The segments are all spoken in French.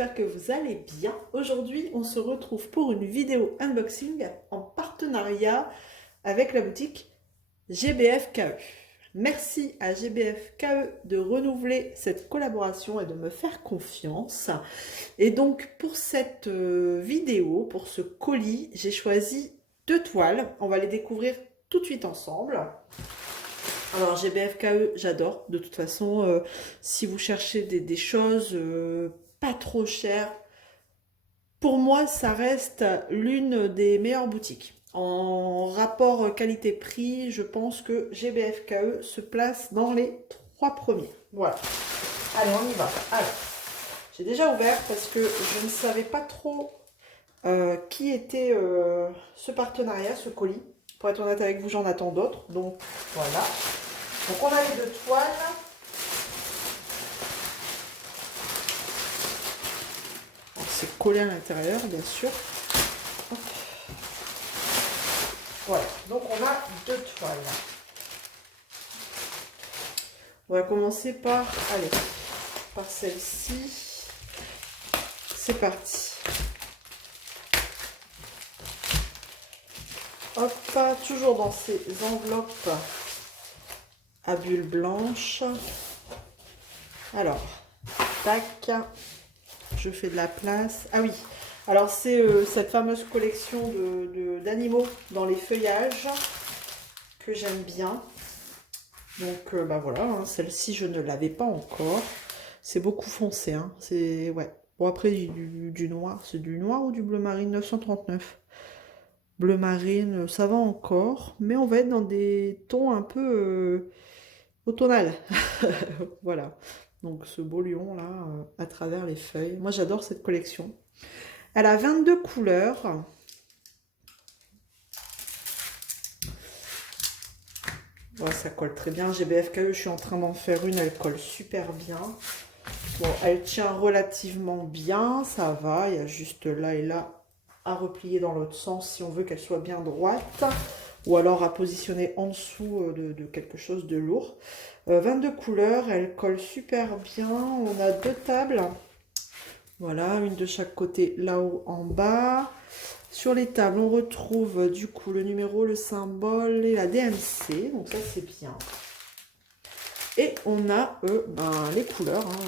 j'espère que vous allez bien. Aujourd'hui, on se retrouve pour une vidéo unboxing en partenariat avec la boutique GBF-KE. Merci à GBF-KE de renouveler cette collaboration et de me faire confiance. Et donc, pour cette vidéo, pour ce colis, j'ai choisi 2 toiles. On va les découvrir tout de suite ensemble. Alors GBF-KE, j'adore. De toute façon, si vous cherchez des choses pas trop chères, pour moi, ça reste l'une des meilleures boutiques. En rapport qualité-prix, je pense que GBF-KE se place dans les 3 premiers. Voilà. Allez, on y va. Alors, j'ai déjà ouvert parce que je ne savais pas trop qui était ce partenariat, ce colis. Pour être honnête avec vous, j'en attends d'autres. Donc, voilà. Donc, on a les 2 toiles. C'est collé à l'intérieur, bien sûr. Hop. Voilà. Donc, on a 2 toiles. On va commencer par, allez, par celle-ci. C'est parti. Hop, toujours dans ces enveloppes à bulles blanches. Alors, tac, je fais de la place. Ah oui, alors c'est cette fameuse collection d'animaux dans les feuillages que j'aime bien. Donc, bah voilà, hein, celle-ci, je ne l'avais pas encore. C'est beaucoup foncé, hein. C'est, ouais. Bon, après, du noir. C'est du noir ou du bleu marine 939. Bleu marine, ça va encore, mais on va être dans des tons un peu automnal. Voilà. Donc ce beau lion là, à travers les feuilles. Moi j'adore cette collection. Elle a 22 couleurs. Bon, ça colle très bien. GBF-KE, je suis en train d'en faire une, elle colle super bien. Bon, elle tient relativement bien, ça va. Il y a juste là et là à replier dans l'autre sens si on veut qu'elle soit bien droite, ou alors à positionner en dessous de quelque chose de lourd. 22 couleurs, elle colle super bien. On a 2 tables, voilà, une de chaque côté, là-haut en bas. Sur les tables, on retrouve du coup le numéro, le symbole et la DMC, donc ça c'est bien. Et on a les couleurs, hein.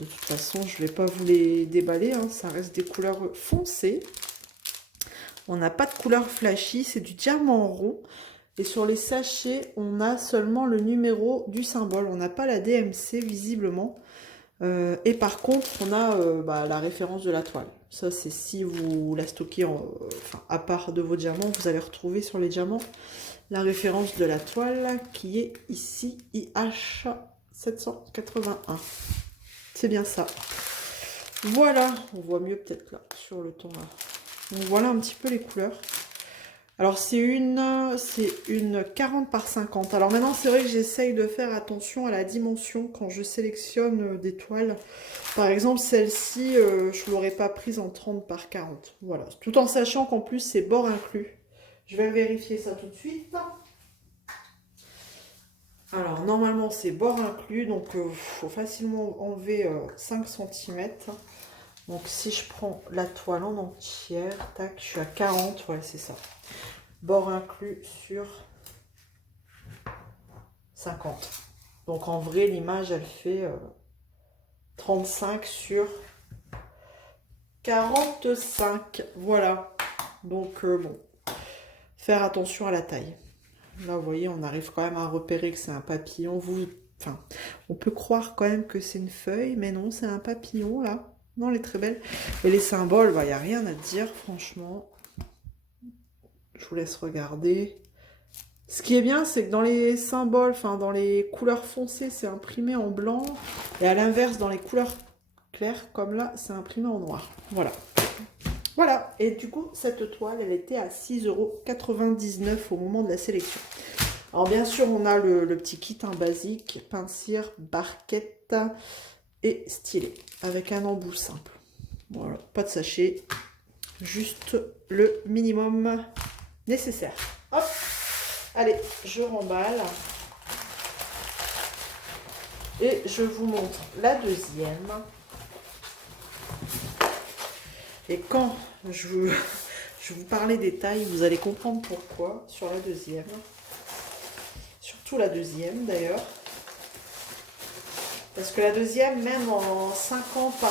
De toute façon je ne vais pas vous les déballer, hein. Ça reste des couleurs foncées. On n'a pas de couleur flashy, c'est du diamant rond. Et sur les sachets, on a seulement le numéro du symbole. On n'a pas la DMC visiblement. Et par contre, on a la référence de la toile. Ça, c'est si vous la stockez à part de vos diamants, vous allez retrouver sur les diamants la référence de la toile qui est ici, IH 781. C'est bien ça. Voilà, on voit mieux peut-être là, sur le ton là. Donc voilà un petit peu les couleurs. Alors c'est une 40 par 50. Alors maintenant c'est vrai que j'essaye de faire attention à la dimension quand je sélectionne des toiles. Par exemple celle-ci, je ne l'aurais pas prise en 30 par 40. Voilà. Tout en sachant qu'en plus c'est bord inclus. Je vais vérifier ça tout de suite. Alors normalement c'est bord inclus, donc il faut facilement enlever 5 cm. Donc si je prends la toile en entière, tac, je suis à 40, ouais c'est ça. Bord inclus sur 50. Donc en vrai l'image elle fait 35 sur 45. Voilà. Donc bon, faire attention à la taille. Là vous voyez on arrive quand même à repérer que c'est un papillon. Enfin, on peut croire quand même que c'est une feuille, mais non c'est un papillon là. Non, elle est très belle. Et les symboles, il n'y a rien à dire, franchement. Je vous laisse regarder. Ce qui est bien, c'est que dans les symboles, enfin dans les couleurs foncées, c'est imprimé en blanc. Et à l'inverse, dans les couleurs claires, comme là, c'est imprimé en noir. Voilà. Voilà. Et du coup, cette toile, elle était à 6,99 € au moment de la sélection. Alors bien sûr, on a le petit kit basique, pince cire, barquette et stylet, avec un embout simple. Voilà, pas de sachet, juste le minimum nécessaire. Hop, allez, je remballe. Et je vous montre la deuxième. Et quand je vous parlais des tailles, vous allez comprendre pourquoi sur la deuxième. Surtout la deuxième d'ailleurs. Parce que la deuxième, même en 50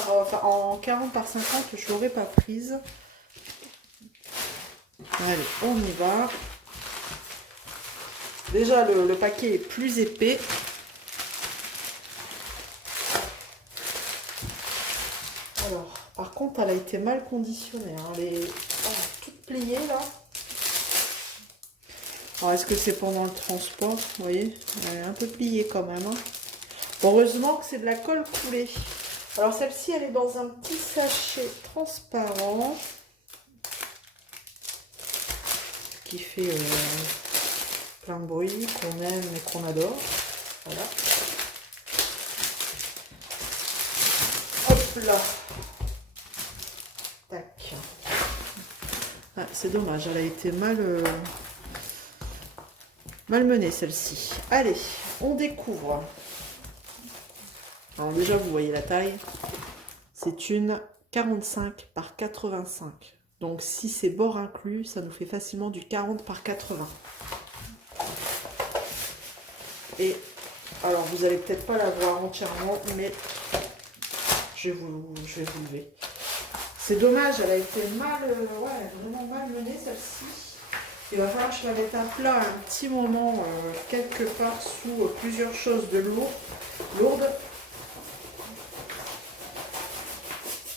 en 40 par 50, je l'aurais pas prise. Allez, on y va. Déjà, le paquet est plus épais. Alors, par contre, elle a été mal conditionnée. Hein. Elle est toute pliée, là. Alors, est-ce que c'est pendant le transport? Vous voyez, elle est un peu pliée quand même. Hein. Heureusement que c'est de la colle coulée. Alors, celle-ci, elle est dans un petit sachet transparent. Qui fait plein de bruit, qu'on aime et qu'on adore. Voilà. Hop là. Tac. Ah, c'est dommage, elle a été malmenée celle-ci. Allez, on découvre. Alors déjà, vous voyez la taille. C'est une 45 par 85. Donc si c'est bord inclus, ça nous fait facilement du 40 par 80. Et alors vous allez peut-être pas la voir entièrement, mais je vais vous lever. C'est dommage, elle a été vraiment mal menée celle-ci. Il va falloir que je la mette à plat un petit moment, quelque part sous plusieurs choses de lourdes.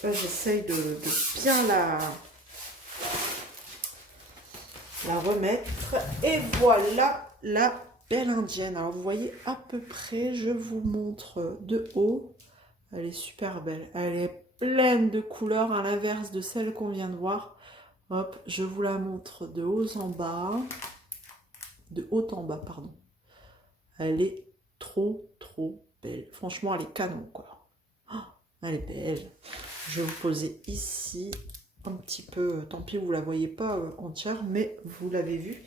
Là j'essaye de bien la remettre. Et voilà la belle indienne. Alors vous voyez à peu près, je vous montre de haut. Elle est super belle. Elle est pleine de couleurs à l'inverse de celle qu'on vient de voir. Hop, je vous la montre de haut en bas. De haut en bas, pardon. Elle est trop belle. Franchement, elle est canon, quoi. Oh, elle est belle. Je vais vous poser ici un petit peu, tant pis vous la voyez pas entière, mais vous l'avez vu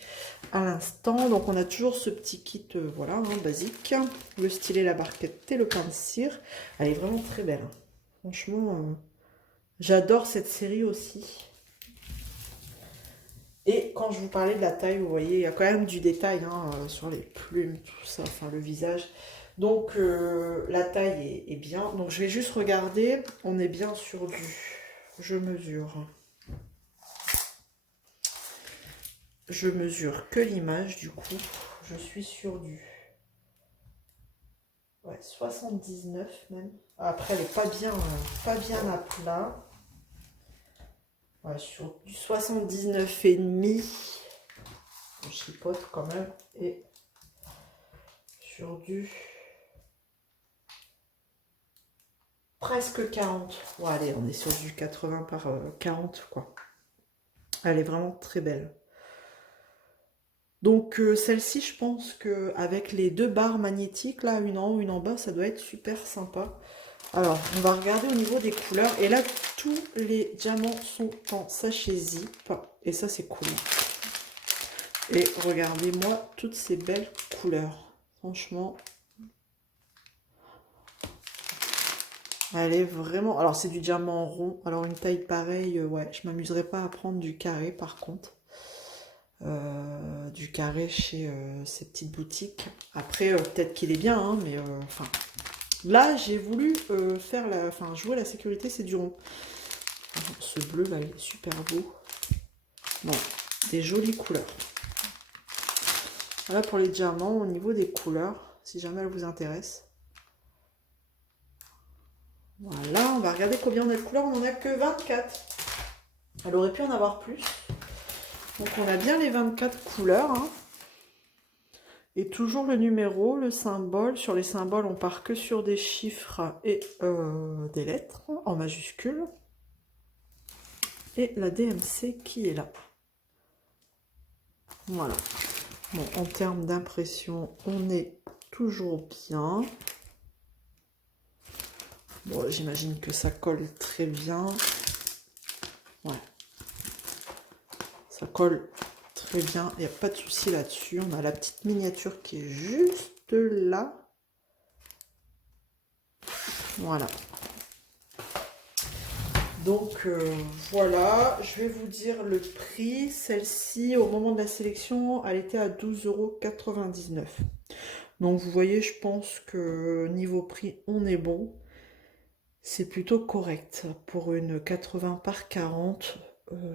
à l'instant. Donc on a toujours ce petit kit voilà, hein, basique, le stylet, la barquette et le pain de cire. Elle est vraiment très belle, hein. Franchement j'adore cette série aussi. Et quand je vous parlais de la taille, vous voyez il y a quand même du détail hein, sur les plumes, tout ça, enfin le visage. Donc la taille est bien. Donc je vais juste regarder, on est bien sur du... Je mesure que l'image, du coup. Je suis sur du 79 même. Après, elle est pas bien à plat. Ouais, sur du 79,5. On chipote quand même. Et sur du presque 40. Bon, allez, on est sur du 80 par 40, quoi. Elle est vraiment très belle. Donc celle-ci, je pense qu'avec les deux barres magnétiques, là, une en haut, une en bas, ça doit être super sympa. Alors, on va regarder au niveau des couleurs. Et là, tous les diamants sont en sachet zip. Et ça, c'est cool. Et regardez-moi toutes ces belles couleurs. Franchement, elle est vraiment... Alors, c'est du diamant rond. Alors, une taille pareille, ouais, je m'amuserais pas à prendre du carré, par contre. Du carré chez ces petites boutiques. Après, peut-être qu'il est bien, hein, mais enfin... Là, j'ai voulu jouer la sécurité, c'est du rond. Ce bleu, là, il est super beau. Bon, des jolies couleurs. Voilà pour les diamants, au niveau des couleurs, si jamais elles vous intéressent. Voilà, on va regarder combien on a de couleurs. On n'en a que 24. Elle aurait pu en avoir plus. Donc, on a bien les 24 couleurs, hein. Et toujours le numéro, le symbole. Sur les symboles, on part que sur des chiffres et des lettres en majuscules. Et la DMC qui est là. Voilà. Bon, en termes d'impression, on est toujours bien. Bon, j'imagine que ça colle très bien. Ouais. Ça colle très bien, il n'y a pas de souci là-dessus. On a la petite miniature qui est juste là. Voilà. Donc voilà, je vais vous dire le prix. Celle-ci, au moment de la sélection, elle était à 12,99 €. Donc vous voyez, je pense que niveau prix, on est bon. C'est plutôt correct. Pour une 80 par 40,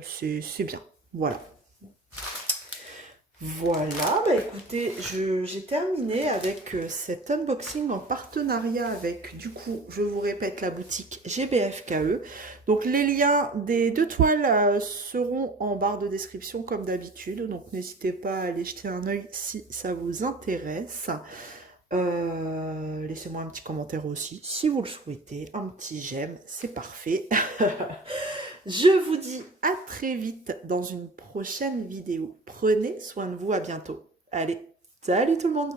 c'est bien. Voilà. Voilà, bah écoutez, j'ai terminé avec cet unboxing en partenariat avec, du coup, je vous répète, la boutique GBFKE. Donc les liens des deux toiles seront en barre de description comme d'habitude. Donc n'hésitez pas à aller jeter un œil si ça vous intéresse. Laissez-moi un petit commentaire aussi si vous le souhaitez. Un petit j'aime, c'est parfait. Je vous dis à très vite dans une prochaine vidéo. Prenez soin de vous, à bientôt. Allez, salut tout le monde!